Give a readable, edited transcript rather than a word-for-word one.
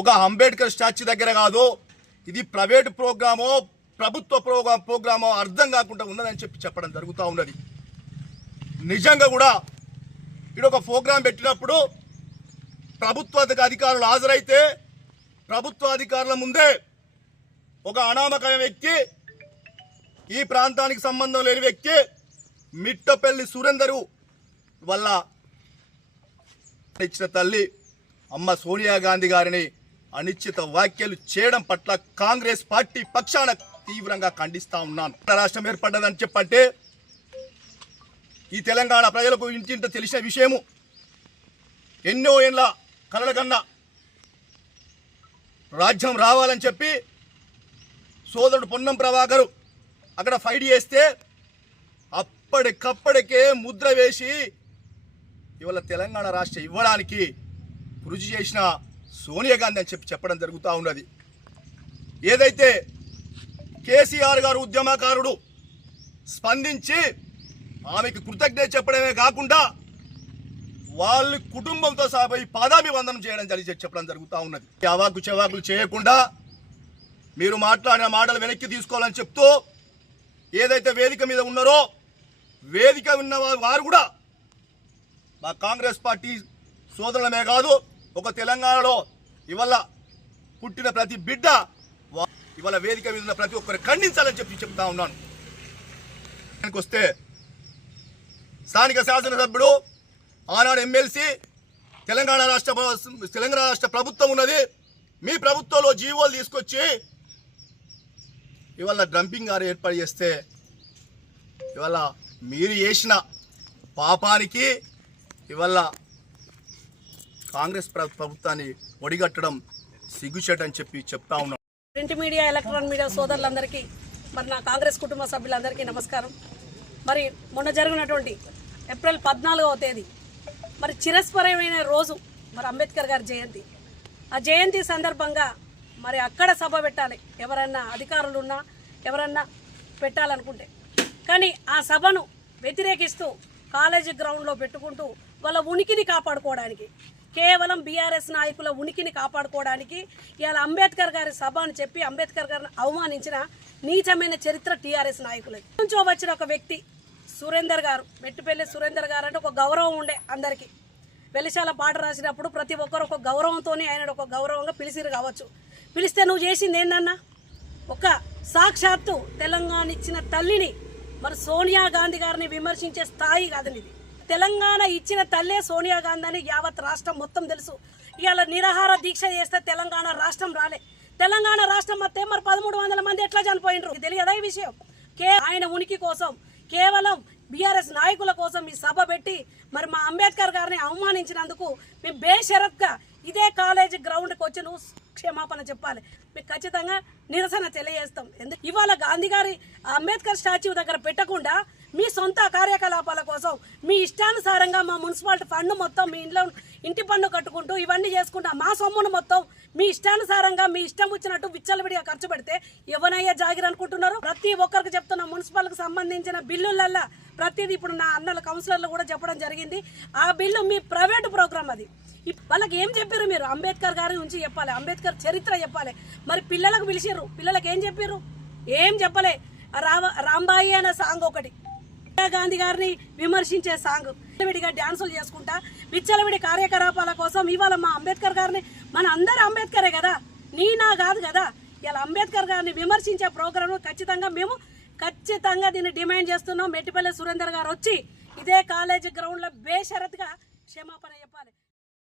ఒక అంబేద్కర్ స్టాచ్యూ దగ్గర కాదు, ఇది ప్రైవేట్ ప్రోగ్రామో ప్రభుత్వ ప్రోగ్రామో అర్థం కాకుండా ఉన్నదని చెప్పడం జరుగుతూ ఉన్నది. నిజంగా కూడా ఇక్కడ ఒక ప్రోగ్రాం పెట్టినప్పుడు ప్రభుత్వ అధికారులు హాజరైతే ప్రభుత్వ అధికారుల ముందే ఒక అనామకమైన వ్యక్తి, ఈ ప్రాంతానికి సంబంధం లేని వ్యక్తి మిట్టపల్లి సురేందరు వల్ల ఇచ్చిన తల్లి అమ్మ సోనియా గాంధీ గారిని అనిశ్చిత వ్యాఖ్యలు చేయడం పట్ల కాంగ్రెస్ పార్టీ పక్షాన తీవ్రంగా ఖండిస్తా ఉన్నాను. రాష్ట్రం ఏర్పడ్డదని చెప్పంటే ఈ తెలంగాణ ప్రజలకు ఇంటింట తెలిసిన విషయము. ఎన్నో ఏళ్ళ కలల కన్నా రాజ్యం రావాలని చెప్పి సోదరుడు పొన్నం ప్రభాకర్ అక్కడ ఫైట్ చేస్తే అప్పటికప్పటికే ముద్ర వేసి ఇవాళ తెలంగాణ రాష్ట్రం ఇవ్వడానికి కృషి చేసిన సోనియా గాంధీ అని చెప్పడం జరుగుతూ ఉన్నది. ఏదైతే కేసీఆర్ గారు ఉద్యమకారుడు స్పందించి ఆమెకు కృతజ్ఞత చెప్పడమే కాకుండా వాళ్ళ కుటుంబంతో సహా పాదాభివందనం చెప్పడం జరుగుతూ ఉన్నది. అవాకు చెవాకులు చేయకుండా మీరు మాట్లాడిన మాటలు వెనక్కి తీసుకోవాలని చెప్తూ ఏదైతే వేదిక మీద ఉన్నారో వేదిక ఉన్న వారు కూడా మా కాంగ్రెస్ పార్టీ సోదరులమే కాదు, ఒక తెలంగాణలో ఇవాళ పుట్టిన ప్రతి బిడ్డ ఇవాళ వేదిక మీద ఉన్న ప్రతి ఒక్కరు ఖండించాలని చెప్తా ఉన్నాను. వస్తే స్థానిక శాసనసభ్యుడు ఆనాడు ఎమ్మెల్సీ తెలంగాణ రాష్ట్ర ప్రభుత్వం ఉన్నది. మీ ప్రభుత్వంలో జీవోలు తీసుకొచ్చి ఇవాళ డంపింగ్ గారు ఏర్పాటు చేస్తే ఇవాళ మీరు చేసిన పాపానికి ఇవాళ కాంగ్రెస్ ప్రభుత్వాన్ని ఒడిగట్టడం సిగ్గుచేట అని చెప్తా ఉన్నాం. ప్రింట్ మీడియా, ఎలక్ట్రానిక్ మీడియా సోదరులందరికీ, మరి నా కాంగ్రెస్ కుటుంబ సభ్యులందరికీ నమస్కారం. మరి మొన్న జరిగినటువంటి ఏప్రిల్ 14వ తేదీ మరి చిరస్మరణీయమైన రోజు మరి అంబేద్కర్ గారి జయంతి. ఆ జయంతి సందర్భంగా మరి అక్కడ సభ పెట్టాలి, ఎవరన్నా అధికారులు ఉన్నా ఎవరన్నా పెట్టాలనుకుంటే. కానీ ఆ సభను వ్యతిరేకిస్తూ కాలేజీ గ్రౌండ్లో పెట్టుకుంటూ వాళ్ళ ఉనికిని కాపాడుకోవడానికి, కేవలం బీఆర్ఎస్ నాయకుల ఉనికిని కాపాడుకోవడానికి ఇవాళ అంబేద్కర్ గారి సభ అని చెప్పి అంబేద్కర్ గారిని అవమానించిన నీచమైన చరిత్ర టీఆర్ఎస్ నాయకులది. నుంచో వచ్చిన ఒక వ్యక్తి సురేందర్ గారు, మెట్టుపల్లి సురేందర్ గారు అంటే ఒక గౌరవం ఉండే అందరికీ. వెలిశాల పాట రాసినప్పుడు ప్రతి ఒక్కరు ఒక గౌరవంతోనే ఆయన ఒక గౌరవంగా పిలిచిరు కావచ్చు. పిలిస్తే నువ్వు చేసింది ఏంటన్నా? ఒక సాక్షాత్తు తెలంగాణ ఇచ్చిన తల్లిని మరి సోనియా గాంధీ గారిని విమర్శించే స్థాయి కాదని ఇది. తెలంగాణ ఇచ్చిన తల్లే సోనియా గాంధీ అని యావత్ రాష్ట్రం మొత్తం తెలుసు. ఇవాళ నిరాహార దీక్ష చేస్తే తెలంగాణ రాష్ట్రం రాలే. తెలంగాణ రాష్ట్రం వస్తే మరి 1300 మంది ఎట్లా చనిపోయినరు తెలియదా ఈ విషయం? ఆయన ఉనికి కోసం కేవలం బీఆర్ఎస్ నాయకుల కోసం ఈ సభ పెట్టి మరి మా అంబేద్కర్ గారిని అవమానించినందుకు మేము బేషరత్గా ఇదే కాలేజీ గ్రౌండ్కి వచ్చి నువ్వు క్షమాపణ చెప్పాలి. మీకు ఖచ్చితంగా నిరసన తెలియజేస్తాం. ఎందుకు ఇవాళ గాంధీ గారి అంబేద్కర్ స్టాచ్యూ దగ్గర పెట్టకుండా మీ సొంత కార్యకలాపాల కోసం మీ ఇష్టానుసారంగా మా మున్సిపాలిటీ ఫండ్ మొత్తం మీ ఇంటి పన్ను కట్టుకుంటూ ఇవన్నీ చేసుకుంటా మా సొమ్మును మొత్తం మీ ఇష్టానుసారంగా మీ ఇష్టం వచ్చినట్టు విచ్చలవిడిగా ఖర్చు పెడితే ఎవనయ్యా జాగిర్ అనుకుంటున్నారు? ప్రతి ఒక్కరికి చెప్తున్న మున్సిపల్కి సంబంధించిన బిల్లులల్లా ప్రతిదీ ఇప్పుడు నా అన్నల కౌన్సిలర్లు కూడా చెప్పడం జరిగింది. ఆ బిల్లు మీ ప్రైవేటు ప్రోగ్రామ్ అది. వాళ్ళకి ఏం చెప్పారు మీరు? అంబేద్కర్ గారి గురించి చెప్పాలి, అంబేద్కర్ చరిత్ర చెప్పాలి. మరి పిల్లలకు పిలిచారు, పిల్లలకు ఏం చెప్పారు? ఏం చెప్పలే. రాంబాయి అనే సాంగ్ ఒకటి, గాంధీ గారిని విమర్శించే సాంగ్, విడిగా డ్యాన్సులు చేసుకుంటా విచ్చలవిడి కార్యకలాపాల కోసం ఇవాళ మా అంబేద్కర్ గారిని, మన అందరూ అంబేద్కరే కదా, నా కాదు కదా. ఇలా అంబేద్కర్ గారిని విమర్శించే ప్రోగ్రామ్ ఖచ్చితంగా దీన్ని డిమాండ్ చేస్తున్నాం. మెట్టిపల్లి సురేందర్ గారు వచ్చి ఇదే కాలేజీ గ్రౌండ్లో బేషరత్గా క్షమాపణ చెప్పాలి.